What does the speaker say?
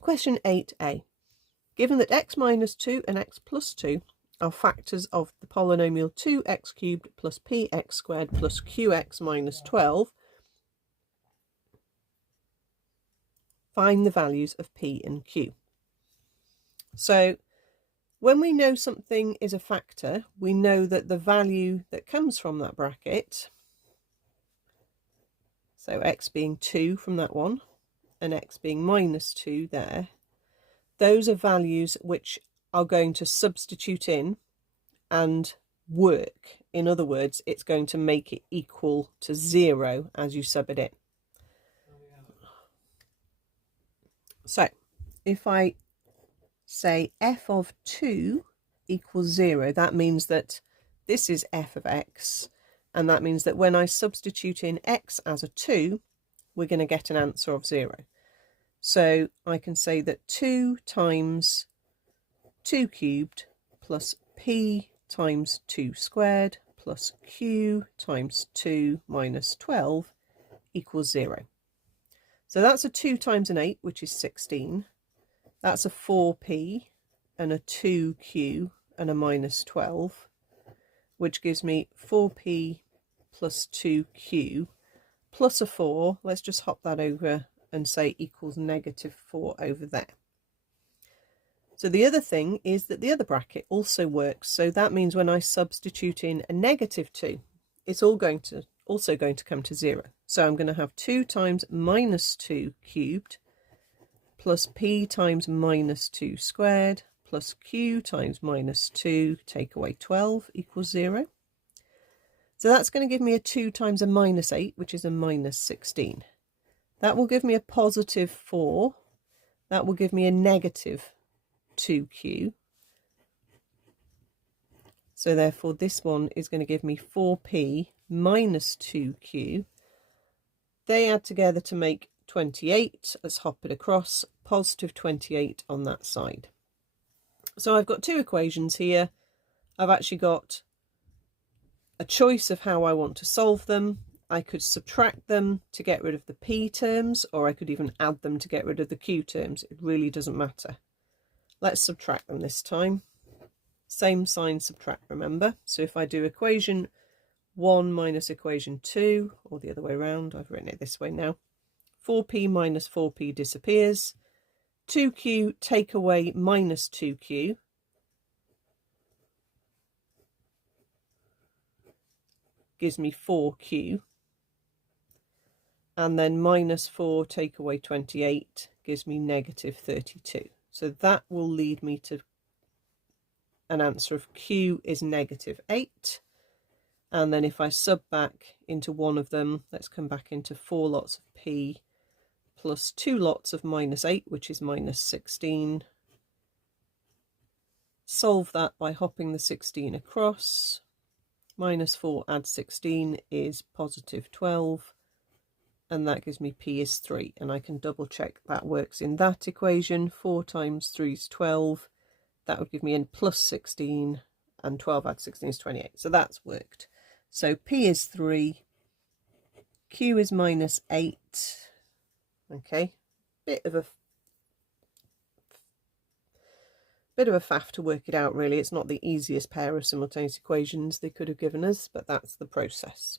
Question 8a. Given that x minus 2 and x plus 2 are factors of the polynomial 2x cubed plus px squared plus qx minus 12, find the values of p and q. So when we know something is a factor, we know that the value that comes from that bracket, so x being 2 from that one, and x being minus 2 there, those are values which are going to substitute in and work. In other words, it's going to make it equal to 0 as you sub it in. So if I say f of 2 equals 0, that means that this is f of x, and that means that when I substitute in x as a 2, we're going to get an answer of 0. So I can say that 2 times 2 cubed plus p times 2 squared plus q times 2 minus 12 equals 0. So that's a 2 times an 8, which is 16. That's a 4p and a 2q and a minus 12, which gives me 4p plus 2q plus a 4. Let's just hop that over and say equals negative 4 over there. So the other thing is that the other bracket also works. So that means when I substitute in a negative 2, it's also going to come to 0. So I'm going to have 2 times minus 2 cubed plus p times minus 2 squared plus q times minus 2 take away 12 equals 0. So that's going to give me a 2 times a minus 8, which is a minus 16. That will give me a positive 4. That will give me a negative 2q. So therefore this one is going to give me 4p minus 2q. They add together to make 28. Let's hop it across. Positive 28 on that side. So I've got two equations here. I've actually got a choice of how I want to solve them. I could subtract them to get rid of the p terms, or I could even add them to get rid of the q terms. It really doesn't matter. Let's subtract them this time. Same sign, subtract, remember. So if I do equation 1 minus equation 2, or the other way around, I've written it this way now. 4p minus 4p disappears. 2q take away minus 2q. Gives me 4q. And then minus 4 take away 28 gives me negative 32. So that will lead me to an answer of q is negative 8. And then if I sub back into one of them, let's come back into 4 lots of p plus 2 lots of minus 8, which is minus 16. Solve that by hopping the 16 across. Minus 4 add 16 is positive 12. And that gives me p is 3. And I can double check that works in that equation. 4 times 3 is 12. That would give me n plus 16. And 12 add 16 is 28. So that's worked. So p is 3. Q is minus 8. Okay. Bit of a faff to work it out, really. It's not the easiest pair of simultaneous equations they could have given us, but that's the process.